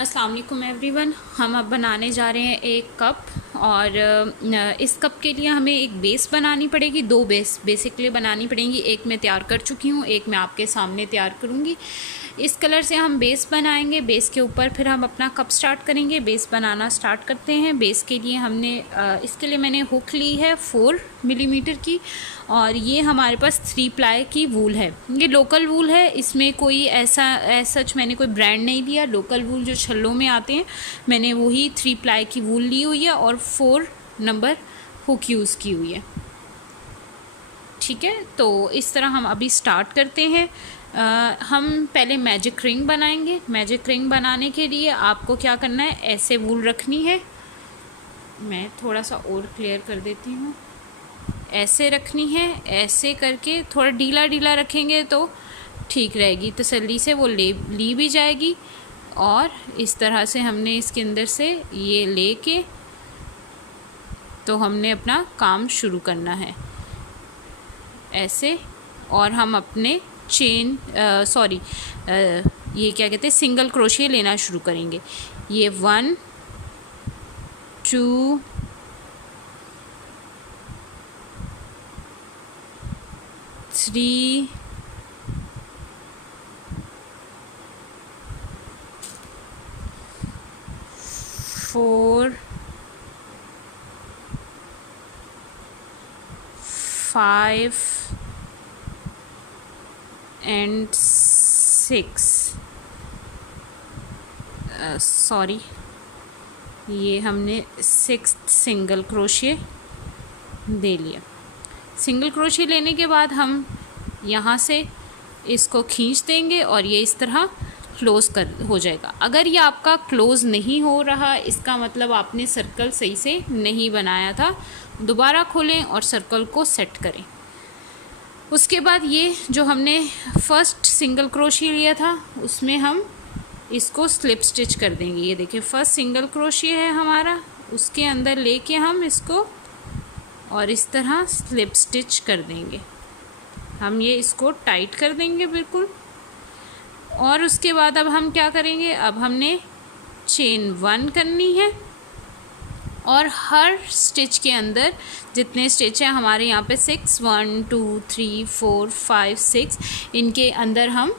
अस्सलाम वालेकुम एवरीवन। हम अब बनाने जा रहे हैं एक कप और इस कप के लिए हमें एक बेस बनानी पड़ेगी। दो बेस बेसिकली बनानी पड़ेंगी। एक मैं तैयार कर चुकी हूँ, एक मैं आपके सामने तैयार करूँगी। इस कलर से हम बेस बनाएंगे। बेस के ऊपर फिर हम अपना कप स्टार्ट करेंगे। बेस बनाना स्टार्ट करते हैं। बेस के लिए हमने इसके लिए मैंने हुक ली है 4 मिलीमीटर की, और ये हमारे पास 3 प्लाई की वूल है। ये लोकल वूल है, इसमें कोई ऐसा सच मैंने कोई ब्रांड नहीं लिया। लोकल वूल जो छल्लों में आते हैं, मैंने वही 3 प्लाई की वूल ली हुई है और 4 नंबर हुक यूज़ की हुई है। ठीक है, तो इस तरह हम अभी स्टार्ट करते हैं। हम पहले मैजिक रिंग बनाएंगे। मैजिक रिंग बनाने के लिए आपको क्या करना है, ऐसे वूल रखनी है। मैं थोड़ा सा और क्लियर कर देती हूँ। ऐसे रखनी है, ऐसे करके थोड़ा ढीला ढीला रखेंगे तो ठीक रहेगी, तसल्ली से वो ली भी जाएगी। और इस तरह से हमने इसके अंदर से ये लेके तो हमने अपना काम शुरू करना है ऐसे। और हम अपने चेन ये क्या कहते हैं, सिंगल क्रोशिया लेना शुरू करेंगे। ये 1 2 3 4 5 and 6 ये हमने 6 सिंगल क्रोशिया दे लिया। सिंगल क्रोशिया लेने के बाद हम यहाँ से इसको खींच देंगे और ये इस तरह क्लोज़ हो जाएगा। अगर ये आपका क्लोज़ नहीं हो रहा, इसका मतलब आपने सर्कल सही से नहीं बनाया था। दोबारा खोलें और सर्कल को सेट करें। उसके बाद ये जो हमने फर्स्ट सिंगल क्रोशिया लिया था, उसमें हम इसको स्लिप स्टिच कर देंगे। ये देखिए, फर्स्ट सिंगल क्रोशिया है हमारा, उसके अंदर लेके हम इसको और इस तरह स्लिप स्टिच कर देंगे। हम ये इसको टाइट कर देंगे बिल्कुल। और उसके बाद अब हम क्या करेंगे, अब हमने चेन 1 करनी है और हर स्टिच के अंदर जितने स्टिच हैं हमारे यहाँ पे 6 1 2 3 4 5 6, इनके अंदर हम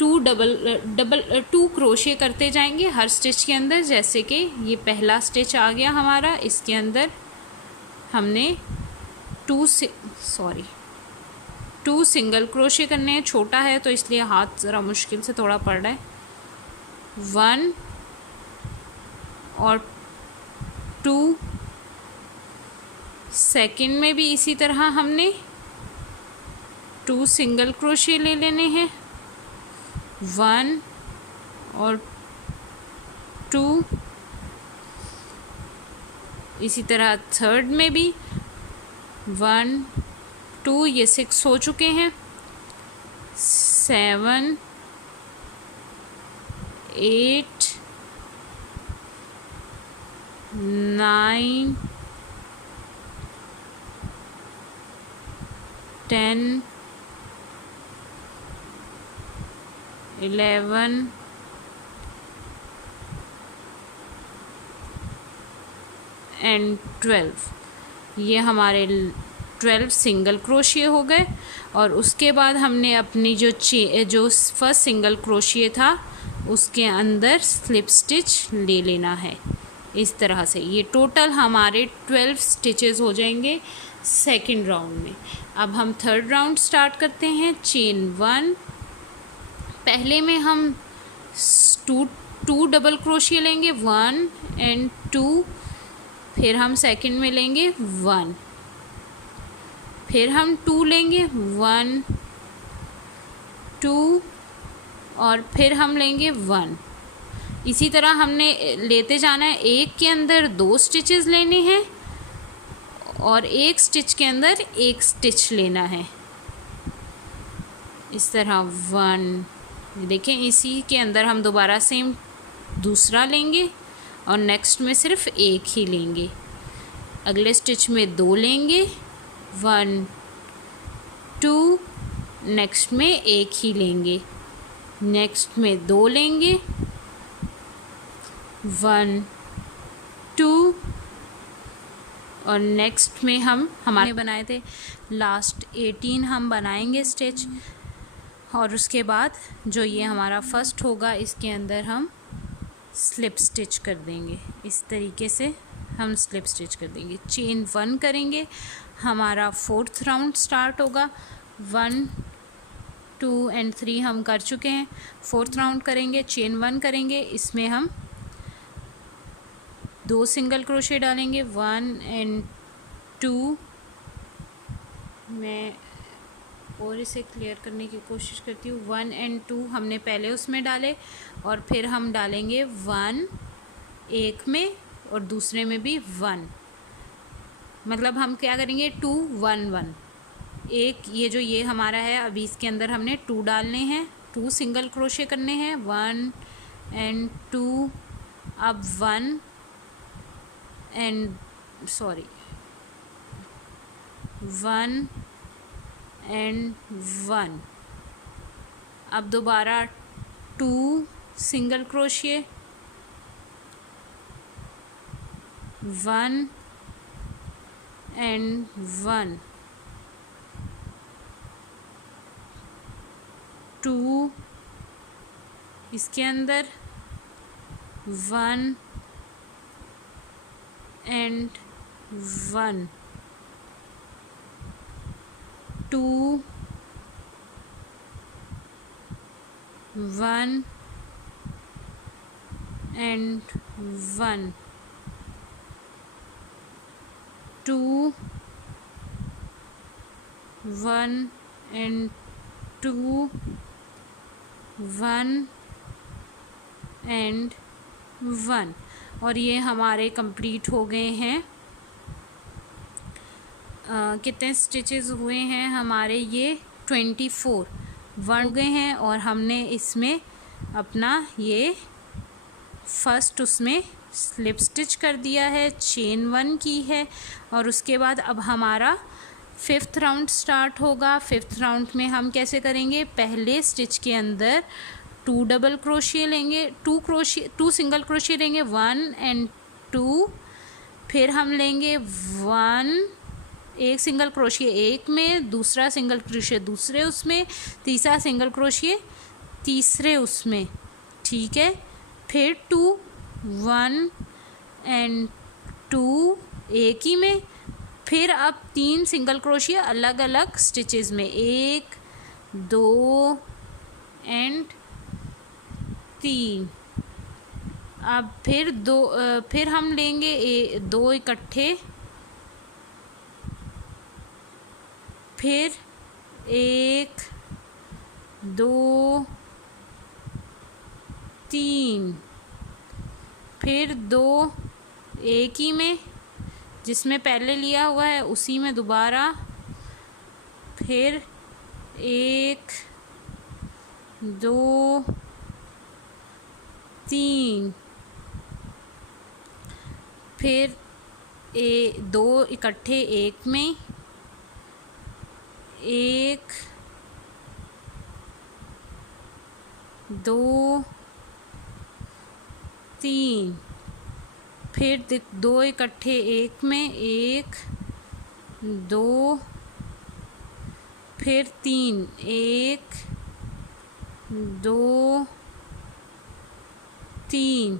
2 क्रोशे करते जाएंगे हर स्टिच के अंदर। जैसे कि ये पहला स्टिच आ गया हमारा, इसके अंदर हमने 2 सिंगल क्रोशे करने हैं। छोटा है तो इसलिए हाथ ज़रा मुश्किल से थोड़ा पड़ रहा है। 1 और 2, सेकंड में भी इसी तरह हमने 2 सिंगल क्रोशे ले लेने हैं। 1 और 2, इसी तरह थर्ड में भी 1 2, ये 6 हो चुके हैं। 7 8 9 10 11 एंड 12। ये हमारे 12 सिंगल क्रोशिया हो गए। और उसके बाद हमने अपनी जो फर्स्ट सिंगल क्रोशिया था उसके अंदर स्लिप स्टिच ले लेना है इस तरह से। ये टोटल हमारे 12 स्टिचेस हो जाएंगे सेकंड राउंड में। अब हम थर्ड राउंड स्टार्ट करते हैं। चेन 1, पहले में हम 2 डबल क्रोशिया लेंगे, 1 एंड 2। फिर हम सेकंड में लेंगे 1, फिर हम 2 लेंगे, 1 2, और फिर हम लेंगे 1। इसी तरह हमने लेते जाना है। एक के अंदर 2 स्टिचेस लेने हैं और एक स्टिच के अंदर 1 स्टिच लेना है इस तरह। 1, देखें, इसी के अंदर हम दोबारा सेम दूसरा लेंगे और नेक्स्ट में सिर्फ 1 ही लेंगे। अगले स्टिच में 2 लेंगे, 1 2, नेक्स्ट में 1 ही लेंगे, नेक्स्ट में 2 लेंगे, 1 2 और नेक्स्ट में हम हमारे बनाए थे लास्ट 18 हम बनाएंगे स्टिच, और उसके बाद जो ये हमारा फर्स्ट होगा इसके अंदर हम स्लिप स्टिच कर देंगे। इस तरीके से हम स्लिप स्टिच कर देंगे, चेन 1 करेंगे, हमारा 4th राउंड स्टार्ट होगा। 1 2 एंड 3 हम कर चुके हैं, 4th राउंड करेंगे, चेन 1 करेंगे, इसमें हम 2 सिंगल क्रोशे डालेंगे, 1 एंड 2। मैं और इसे क्लियर करने की कोशिश करती हूँ। 1 एंड 2 हमने पहले उसमें डाले और फिर हम डालेंगे 1 एक में और दूसरे में भी 1, मतलब हम क्या करेंगे 2 1 1 एक। ये जो ये हमारा है अभी इसके अंदर हमने 2 डालने हैं, 2 सिंगल क्रोशे करने हैं, 1 एंड 2। अब 1 एंड 1 एंड 1। अब दोबारा 2 सिंगल क्रोशिए, 1 एंड 1, 2 इसके अंदर, 1 एंड 1, 2 1 एंड 1, 2 1 एंड 2, 1 एंड 1। और ये हमारे कंप्लीट हो गए हैं। कितने स्टिचेस हुए हैं हमारे? ये 24 हो गए हैं। और हमने इसमें अपना ये फर्स्ट उसमें स्लिप स्टिच कर दिया है, चेन 1 की है, और उसके बाद अब हमारा 5th राउंड स्टार्ट होगा। 5th राउंड में हम कैसे करेंगे? पहले स्टिच के अंदर 2 डबल क्रोशिए लेंगे, 2 सिंगल क्रोशिए लेंगे, 1 एंड 2। फिर हम लेंगे 1 एक सिंगल क्रोशिए एक में, दूसरा सिंगल क्रोशिए दूसरे उसमें, तीसरा सिंगल क्रोशिए तीसरे उसमें, ठीक है। फिर 2 1 एंड 2 एक ही में। फिर अब 3 सिंगल क्रोशिए अलग अलग स्टिचेस में, 1 2 एंड 3। अब फिर हम लेंगे 2 इकट्ठे, फिर 1 2 3, फिर 2 एक ही में जिसमें पहले लिया हुआ है उसी में दोबारा, फिर 1 2 3, फिर 2 इकट्ठे एक में, 1 2 3, फिर 2 इकट्ठे एक में, 1 2, फिर 3, 1 2 3,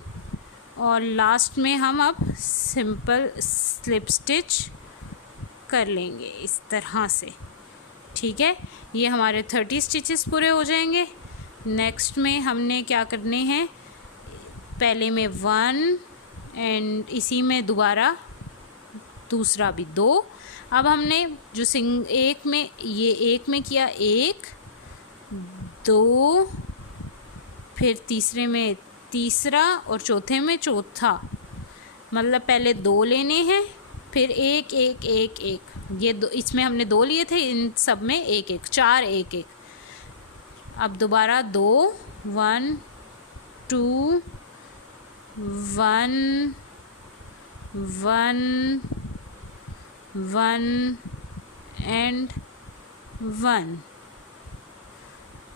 और लास्ट में हम अब सिंपल स्लिप स्टिच कर लेंगे इस तरह से, ठीक है। ये हमारे 30 स्टिचेस पूरे हो जाएंगे। नेक्स्ट में हमने क्या करने हैं? पहले में 1 एंड इसी में दोबारा दूसरा भी 2। अब हमने जो एक में ये एक में किया 1 2, फिर तीसरे में तीसरा और चौथे में चौथा, मतलब पहले 2 लेने हैं, फिर 1 1 1 1, ये इसमें हमने 2 लिए थे, इन सब में 1 1, 4 1 1। अब दोबारा 2 1 2 1 1 1 एंड 1,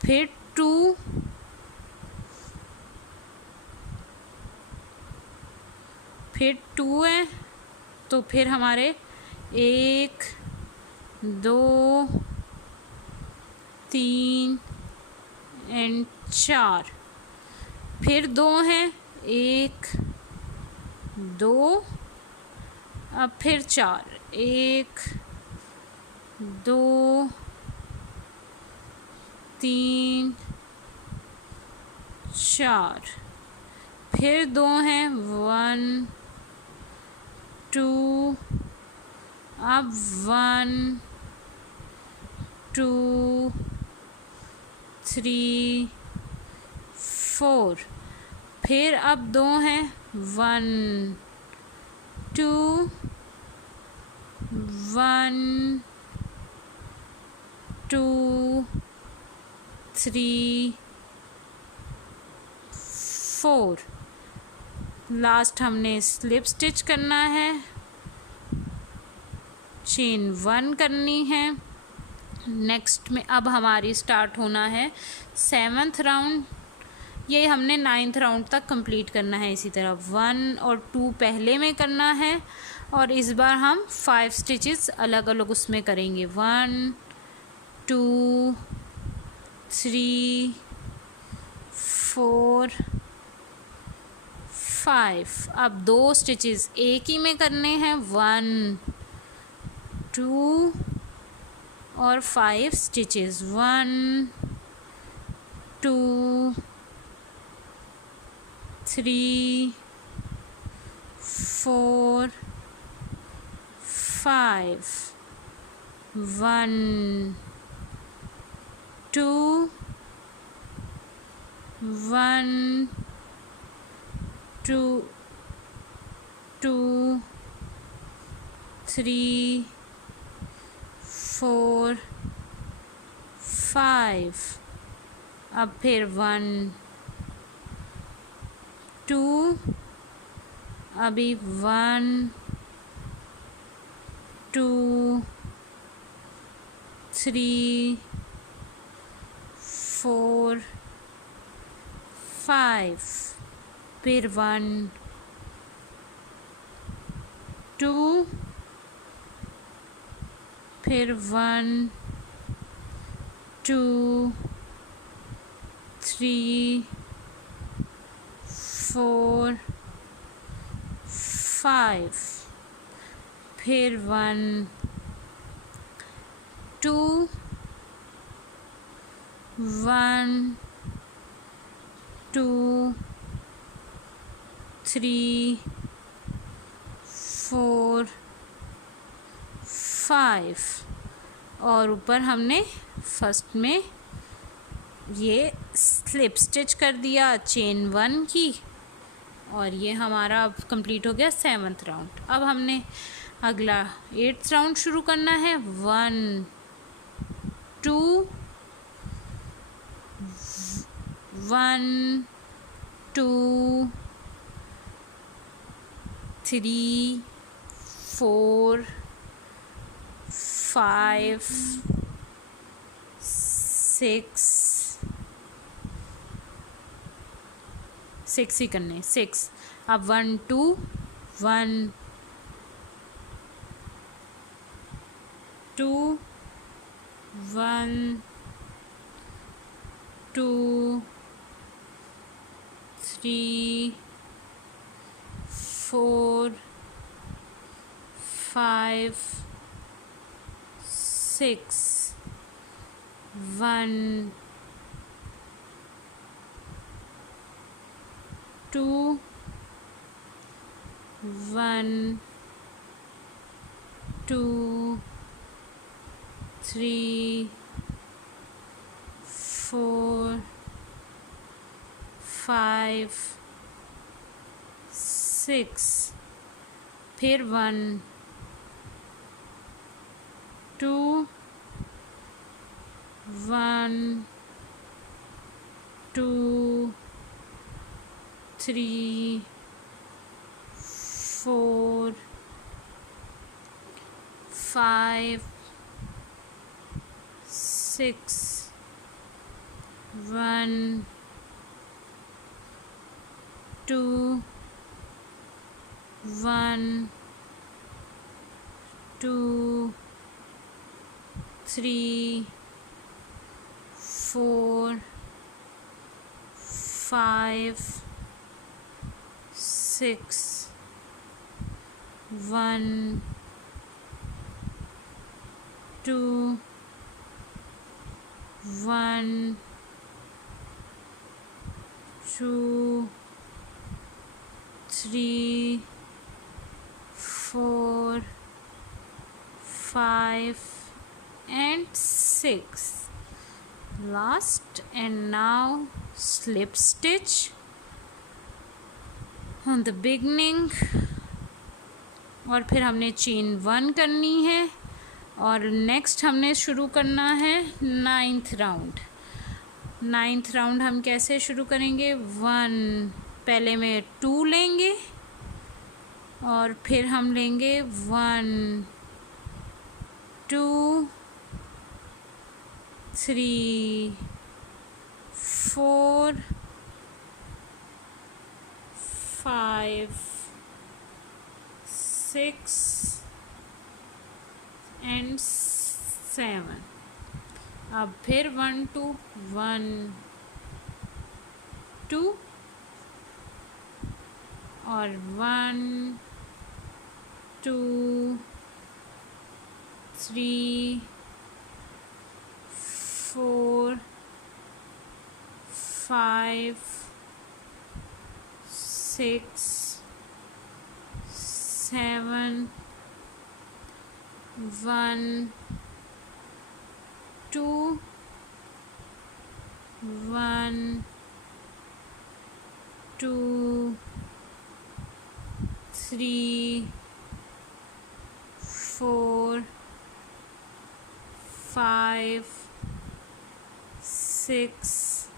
फिर 2 फिर 2 है, तो फिर हमारे 1 2 3 एंड 4, फिर 2 हैं, 1 2, अब फिर 4, 1 2 3 4, फिर 2 हैं, 1 2, अब 1 2 3 4, फिर अब 2 हैं, 1 2 1 2 3 4, लास्ट हमने स्लिप स्टिच करना है, चेन 1 करनी है। नेक्स्ट में अब हमारी स्टार्ट होना है 7th राउंड, ये हमने 9th राउंड तक कंप्लीट करना है। इसी तरह 1 और 2 पहले में करना है, और इस बार हम 5 स्टिचेस अलग अलग उसमें करेंगे, 1 2 3 4 5। अब 2 स्टिचेस एक ही में करने हैं, 1 2 और 5 स्टिचेस, 1 2 3 4 5, 1 2 1 2 2 3 4 5, अब फिर 1 2, अभी 1 2 3 4 5, फिर 1 2, फिर 1 2 3 4 5, फिर 1 2 1 2 3 4 5, और ऊपर हमने फर्स्ट में ये स्लिप स्टिच कर दिया चेन 1 की, और ये हमारा अब कंप्लीट हो गया 7th राउंड। अब हमने अगला 8th राउंड शुरू करना है, 1 2 1 2 3 4 5 6 ही करने, 6। अब 1 2 1 2 1 2 3 4 5 6 1 2 1 2 3 4 5 6, फिर 1 2 1 2 3 4 5 6 1 2 1 2 3 4 5 6 1 2 1 2 3 4 5 and 6. Last, and now slip stitch on the beginning, और फिर हमने चेन 1 करनी है और नेक्स्ट हमने शुरू करना है 9th राउंड। 9th राउंड हम कैसे शुरू करेंगे, 1 पहले में 2 लेंगे और फिर हम लेंगे 1 2 3 4 5 6 and 7। अब फिर 1 2 1 2 और 1 2 3 4 5 6 7 1 2 1 2 3 4 5 6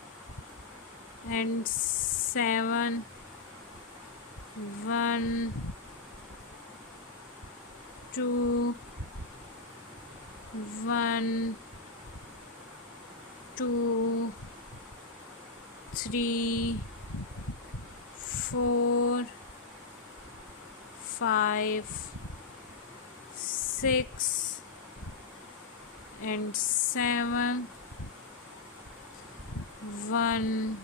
and 7 1 2 1 2 3 4 5 6 and 7 1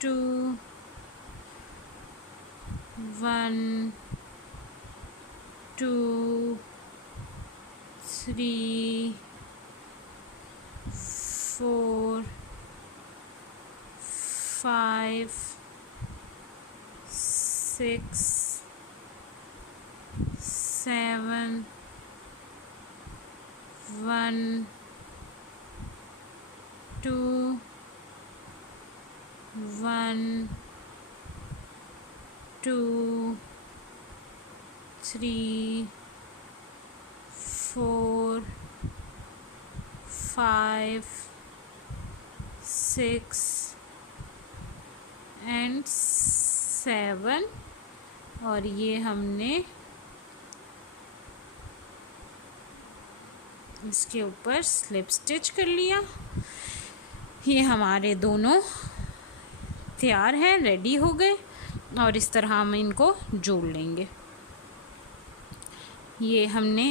2 1 2 3 4 5 6 7 1 2 1 2 3 4 5 6 and 7। और ये हमने इसके ऊपर स्लिप स्टिच कर लिया। ये हमारे दोनों तैयार हैं, रेडी हो गए। और इस तरह हम इनको जोड़ लेंगे। ये हमने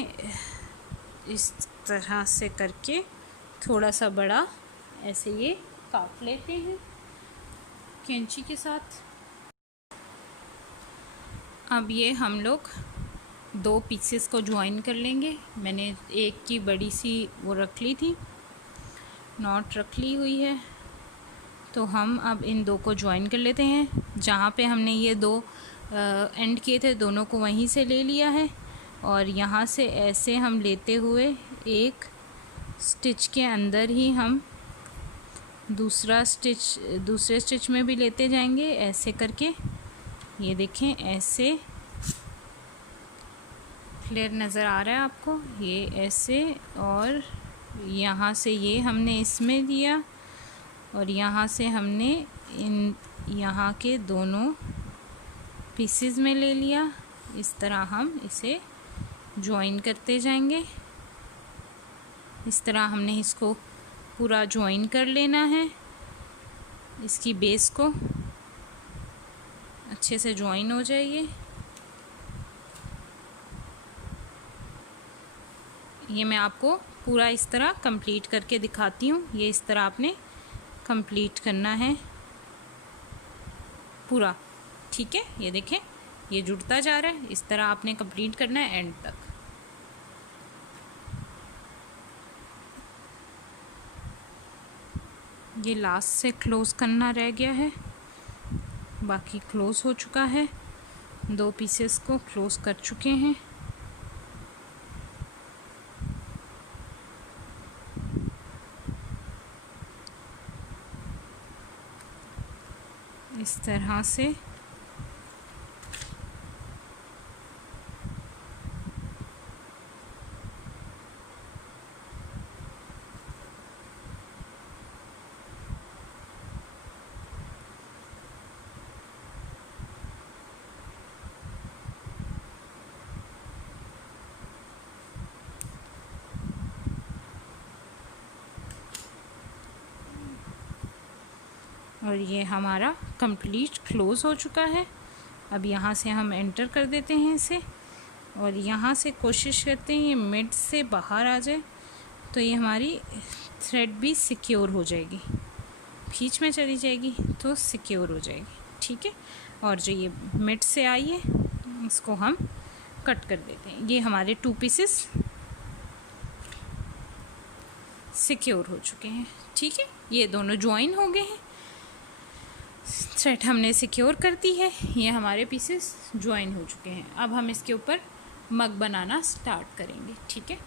इस तरह से करके थोड़ा सा बड़ा ऐसे ये काट लेते हैं कैंची के साथ। अब ये हम लोग 2 पीसेस को ज्वाइन कर लेंगे। मैंने एक की बड़ी सी वो रख ली थी, नॉट रख ली हुई है, तो हम अब इन 2 को ज्वाइन कर लेते हैं। जहाँ पे हमने ये 2 एंड किए थे, दोनों को वहीं से ले लिया है और यहाँ से ऐसे हम लेते हुए एक स्टिच के अंदर ही हम दूसरे स्टिच में भी लेते जाएंगे ऐसे करके। ये देखें, ऐसे क्लियर नज़र आ रहा है आपको, ये ऐसे, और यहाँ से ये हमने इसमें दिया और यहाँ से हमने इन यहाँ के दोनों पीसेस में ले लिया। इस तरह हम इसे ज्वाइन करते जाएंगे। इस तरह हमने इसको पूरा ज्वाइन कर लेना है, इसकी बेस को अच्छे से ज्वाइन हो जाए। ये मैं आपको पूरा इस तरह कंप्लीट करके दिखाती हूँ। ये इस तरह आपने कंप्लीट करना है पूरा, ठीक है। ये देखें, ये जुड़ता जा रहा है, इस तरह आपने कंप्लीट करना है एंड तक। ये लास्ट से क्लोज़ करना रह गया है, बाकी क्लोज़ हो चुका है। 2 पीसेस को क्लोज़ कर चुके हैं। इस तरह से और ये हमारा कंप्लीट क्लोज़ हो चुका है। अब यहाँ से हम एंटर कर देते हैं इसे, और यहाँ से कोशिश करते हैं ये मिड से बाहर आ जाए, तो ये हमारी थ्रेड भी सिक्योर हो जाएगी, बीच में चली जाएगी तो सिक्योर हो जाएगी, ठीक है। और जो ये मिड से आई है इसको हम कट कर देते हैं। ये हमारे 2 पीसेस सिक्योर हो चुके हैं, ठीक है। ये दोनों ज्वाइन हो गए हैं, थ्रेड हमने सिक्योर कर दी है, ये हमारे पीसेस ज्वाइन हो चुके हैं। अब हम इसके ऊपर मग बनाना स्टार्ट करेंगे, ठीक है।